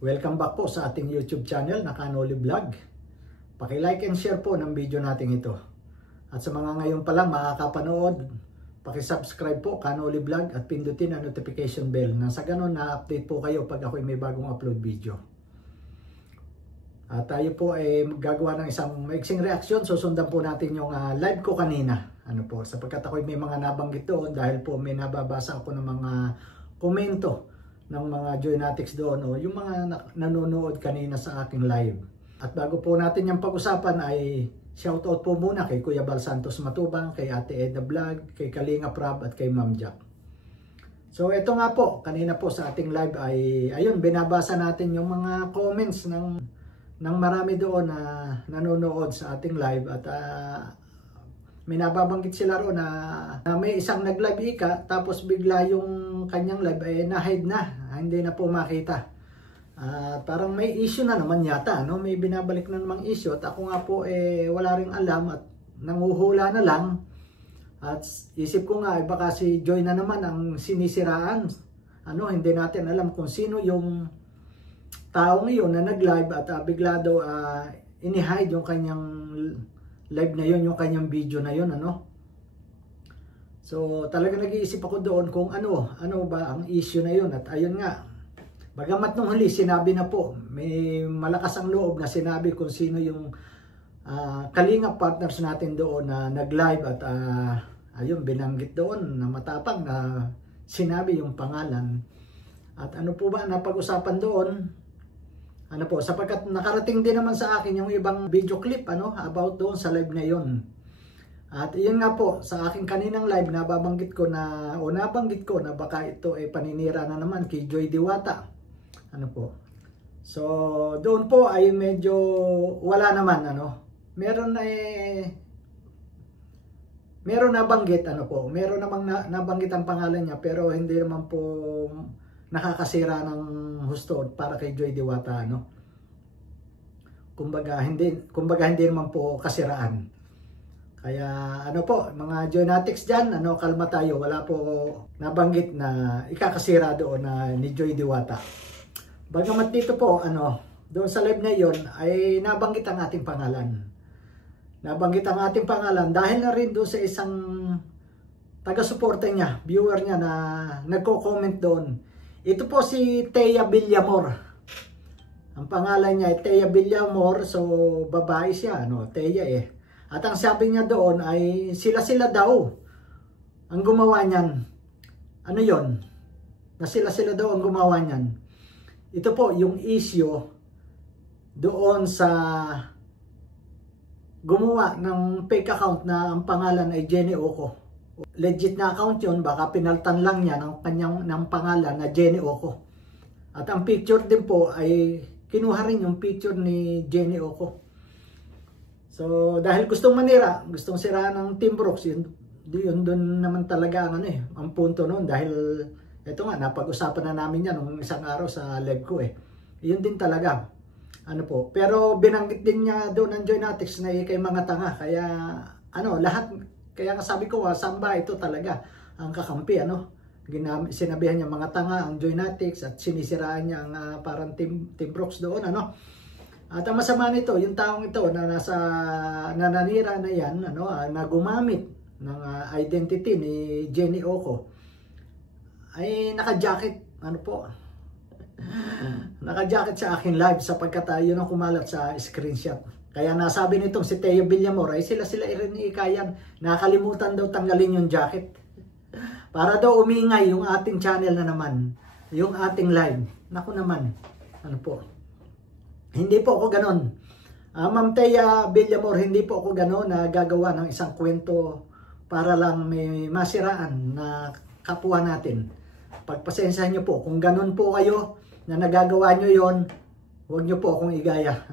Welcome back po sa ating YouTube channel na Kanoli Vlog. Paki-like and share po ng video natin ito. At sa mga ngayon pa lang makakapanood, paki-subscribe po Kanoli Vlog at pindutin ang notification bell na sa ganun na-update po kayo pag ako'y may bagong upload video. At tayo po ay gagawa ng isang maiksing reaksyon. Susundan po natin yung live ko kanina. Sapagkat ako'y may mga nabanggit doon dahil po may nababasa ako ng mga komento ng mga Joynatics doon o yung mga nanonood kanina sa aking live. At bago po natin yung pag-usapan ay shoutout po muna kay Kuya Bal Santos Matubang, kay Ate Edna Vlog, kay Kalinga Prab at kay Ma'am Jack. So ito nga po, kanina po sa ating live ay ayun, binabasa natin yung mga comments ng marami doon na nanonood sa ating live at may nababanggit sila ro na may isang nag-live ika tapos bigla yung kanyang live ay na-hide na, hindi na po makita. Parang may issue na naman yata, no? May binabalik na namang issue at ako nga po wala ring alam at nanguhula na lang. At isip ko nga baka si Joy na naman ang sinisiraan. Hindi natin alam kung sino yung taong iyon na nag-live at bigla daw ini-hide yung kanyang live na yun, yung kanyang video na yun, So talaga nag-iisip ako doon kung ano ba ang issue na yun. At ayun nga, bagamat nung huli sinabi na po, may malakas ang loob na sinabi kung sino yung Kalinga partners natin doon na nag-live at ayun, binanggit doon na matapang na sinabi yung pangalan. At ano po ba napag-usapan doon? Sapagkat nakarating din naman sa akin yung ibang video clip about doon sa live na yun. At yun nga po, sa aking kaninang live nabanggit ko na baka ito ay paninira na naman kay Joy Diwata. So doon po ay medyo wala naman Meron nabanggit meron namang nabanggit ang pangalan niya pero hindi naman po nakakasira ng husto para kay Joy Diwata, Kumbaga hindi naman po kasiraan. Kaya mga Joynatics diyan, kalma tayo, wala po nabanggit na ikakasira doon ni Joy Diwata. Bagamat dito po doon sa live na 'yon ay nabanggit ang ating pangalan. Nabanggit ang ating pangalan dahil na rin doon sa isang taga-suporta niya, viewer niya na nagko-comment doon. Ito po si Thea Villamor. Ang pangalan niya ay Thea Villamor. So babae siya, Thea At ang sabi niya doon ay sila daw ang gumawa niyan. Yon? Na sila daw ang gumawa niyan. Ito po yung issue doon sa gumawa ng fake account na ang pangalan ay Jenny Oco. Legit na account yun, baka pinaltan lang niya ng pangalan na Jenny Oco. At ang picture din po ay kinuha rin yung picture ni Jenny Oco. So dahil gustong manira, gustong siraan ng Team Brooks, yun doon naman talaga ang punto noon. Dahil ito nga, napag-usapan na namin yan nung isang araw sa live ko Yun din talaga. Pero binanggit din niya doon ng Joynatics na kay mga tanga. Kaya lahat. Kaya nga sabi ko, samba ito talaga ang kakampi, Sinabihan niya mga tanga ang Joynatics at sinisiraan niya ang parang Team Brooks doon, At ang masama nito, yung taong ito na nananira na yan, na gumamit ng identity ni Jenny Oco, ay naka-jacket, naka-jacket sa akin live sapagkat yun ang kumalat sa screenshot. Kaya nasabi nitong si Thea Villamor ay sila rin ikayan. Nakalimutan daw tanggalin yung jacket. Para daw umingay yung ating channel na naman. Yung ating live. Naku naman. Hindi po ako ganon. Ma'am Thea Villamor, hindi po ako ganon na gagawa ng isang kwento para lang may masiraan na kapwa natin. Pagpasensyahan nyo po. Kung ganon po kayo na nagagawa nyo yon, huwag nyo po akong igaya.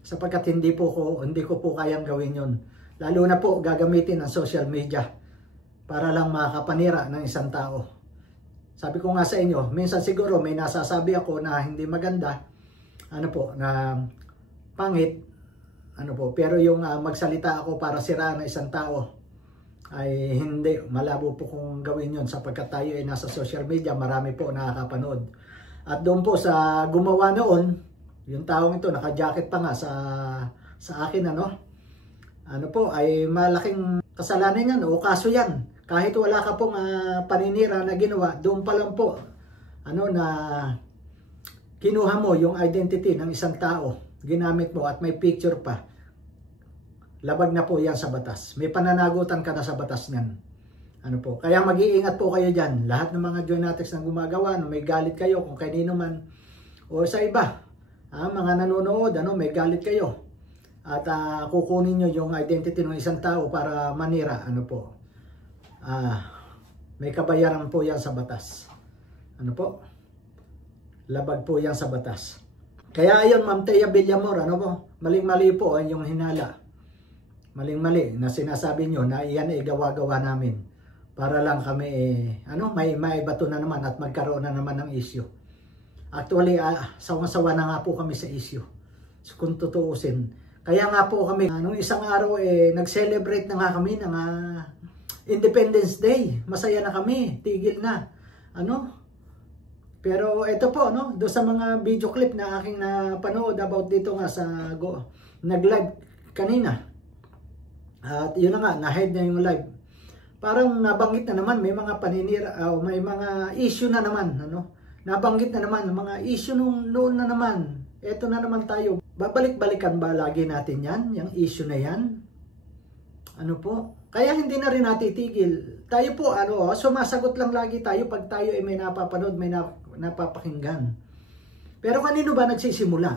Sapagkat hindi ko po kayang gawin yon. Lalo na po gagamitin ang social media para lang makapanira ng isang tao. Sabi ko nga sa inyo, minsan siguro may nasasabi ako na hindi maganda, na pangit, pero yung magsalita ako para siraan ng isang tao ay hindi, malabo po kung gawin yon sapagkat tayo ay nasa social media, marami po nakakapanood. At doon po sa gumawa noon, yung taong ito, naka-jacket pa nga sa akin, ano po, ay malaking kasalanan yan o kaso yan. Kahit wala ka pong paninira na ginawa, doon pa lang po, na kinuha mo yung identity ng isang tao, ginamit mo at may picture pa, labag na po yan sa batas. May pananagutan ka na sa batas niyan. Kaya mag-iingat po kayo dyan. Lahat ng mga Joinatics na gumagawa, may galit kayo kung kanino man o sa iba, mga nanonood, may galit kayo. At kukunin nyo yung identity ng isang tao para manira, may kabayaran po yan sa batas. Labag po yan sa batas. Kaya ayun, Ma'am Thea Villamor, maling-mali po ang yung hinala. Maling-mali na sinasabi nyo na iyan ay gawa-gawa namin. Para lang kami, may bato na naman at magkaroon na naman ng issue. Actually, sawa-sawa na nga po kami sa issue. So, kung tutuusin. Kaya nga po kami, nung isang araw, nag-celebrate na nga kami ng Independence Day. Masaya na kami, tigil na. Pero ito po, doon sa mga video clip na aking napanood about dito nga sa nag-live kanina. At yun na nga, na-hide na yung live. Parang nabanggit na naman, may mga paninira, may mga issue na naman, nabanggit na naman, mga issue noon na naman. Eto na naman tayo. Babalik-balikan ba lagi natin yan? Yung issue na yan? Kaya hindi na rin natitigil. Tayo po, sumasagot lang lagi tayo pag tayo ay may napapanood, may napapakinggan. Pero kanino ba nagsisimula?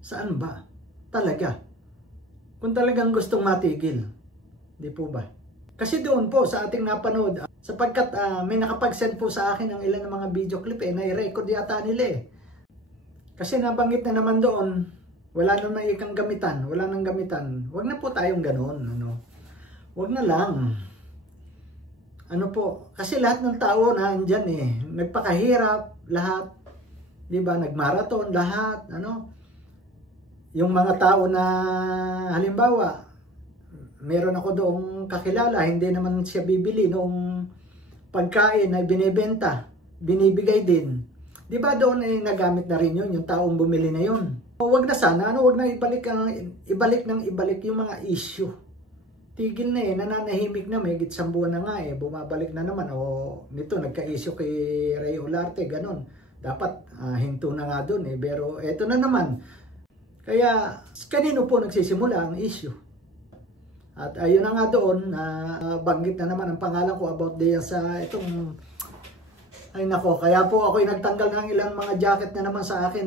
Saan ba? Talaga. Kung talagang gustong matigil. Di po ba? Kasi doon po sa ating napanood, sapagkat may nakapag-send po sa akin ng ilan ng mga video clip, nai-record yata nila Kasi nabanggit na naman doon, wala nang ikang gamitan, wala nang gamitan. Huwag na po tayong ganoon, Huwag na lang. Kasi lahat ng tao na andyan nagpakahirap, lahat, di ba, nagmarathon, lahat, yung mga tao na, halimbawa, meron ako doong kakilala, hindi naman siya bibili noong pagkain na binibenta, binibigay din. Di ba doon nagamit na rin yun, yung taong bumili na yun. Huwag na sana, huwag na ibalik yung mga issue. Tigil na nananahimik na, may gitsang buwan na nga bumabalik na naman. Nito, nagka-issue kay Ray Olarte, ganun. Dapat hinto na nga doon pero eto na naman. Kaya, kanino po nagsisimula ang issue? At ayun na nga doon, banggit na naman ang pangalan ko about diyan sa itong, ay nako, kaya po ako'y nagtanggal ng ilang mga jacket na naman sa akin,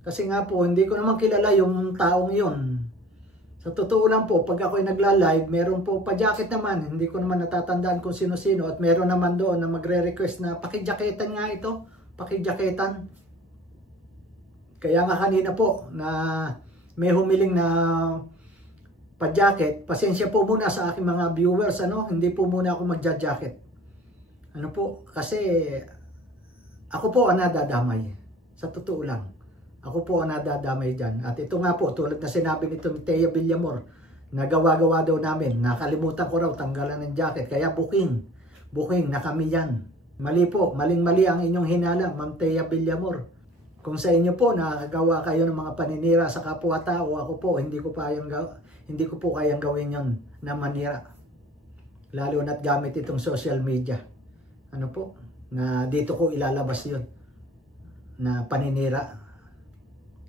Kasi nga po, hindi ko naman kilala yung taong yun. Sa totoo lang po, pag ako'y nagla-live, meron po pa-jacket naman, hindi ko naman natatandaan kung sino-sino, at meron naman doon na magre-request na paki-jacketan nga ito, paki-jacketan. Kaya nga kanina po, na may humiling na pa-jacket, pasensya po muna sa aking mga viewers, hindi po muna ako magja-jacket. Kasi ako po ang nadadamay. Sa totoo lang, ako po ang nadadamay dyan. At ito nga po, tulad na sinabi nito ni Thea Villamor, nagawa-gawa daw namin, nakalimutan ko raw tanggalan ng jacket, kaya booking na kami yan. Mali po, maling-mali ang inyong hinala, Ma'am Thea Villamor. Kung sa inyo po nakagawa kayo ng mga paninira sa kapwa-tao, ako po hindi ko po kayang gawin yon na manira. Lalo na't gamit itong social media. Na dito ko ilalabas yon na paninira.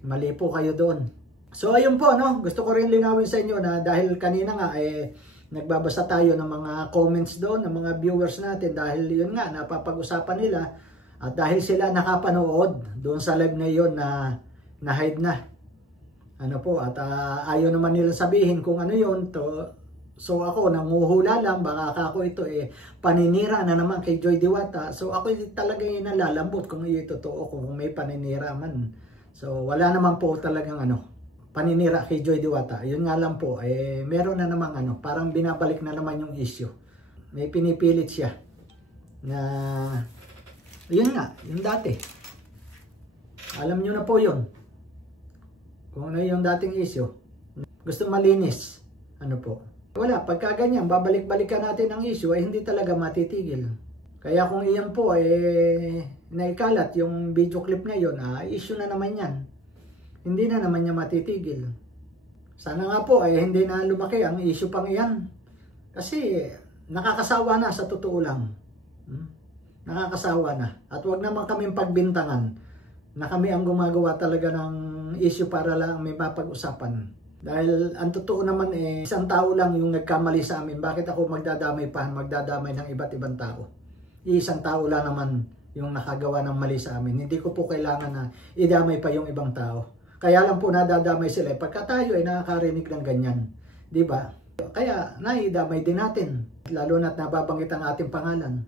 Mali po kayo doon. So ayun po, gusto ko rin linawin sa inyo na dahil kanina nga nagbabasa tayo ng mga comments doon ng mga viewers natin dahil yun nga napapag-usapan nila. At dahil sila nakapanood doon sa live na yun na hide na. At ayaw naman nila sabihin kung ano yun. So ako, nanguhula lang, baka ako ito paninira na naman kay Joy Diwata. So ako talaga nalalambot kung ito totoo, kung may paninira man. So wala naman po talagang paninira kay Joy Diwata. Yun nga lang po, meron na namang parang binabalik na naman yung issue. May pinipilit siya na yun nga, yung dati. Alam nyo na po yun. Kung ano yung dating issue. Gusto malinis. Wala, pagka ganyan, babalik-balikan natin ang issue, hindi talaga matitigil. Kaya kung iyan po, naikalat yung video clip na yun, issue na naman yan. Hindi na naman niya matitigil. Sana nga po ay hindi na lumaki ang issue pang iyan. Kasi nakakasawa na sa totoo lang. Nakakasawa na. At wag naman kaming pagbintangan na kami ang gumagawa talaga ng issue para lang may mapag-usapan. Dahil ang totoo naman isang tao lang yung nagkamali sa amin. Bakit ako magdadamay ng iba't ibang tao? Isang tao lang naman yung nakagawa ng mali sa amin. Hindi ko po kailangan na idamay pa yung ibang tao. Kaya lang po nadadamay sila pagka tayo ay nakakarinig ng ganyan. Di ba? Kaya naidamay din natin. Lalo na't nababanggit ang ating pangalan.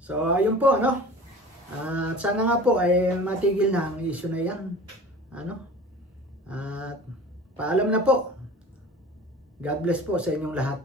So ayun po, no? At sana nga po ay matigil na ang issue na yan. At paalam na po. God bless po sa inyong lahat.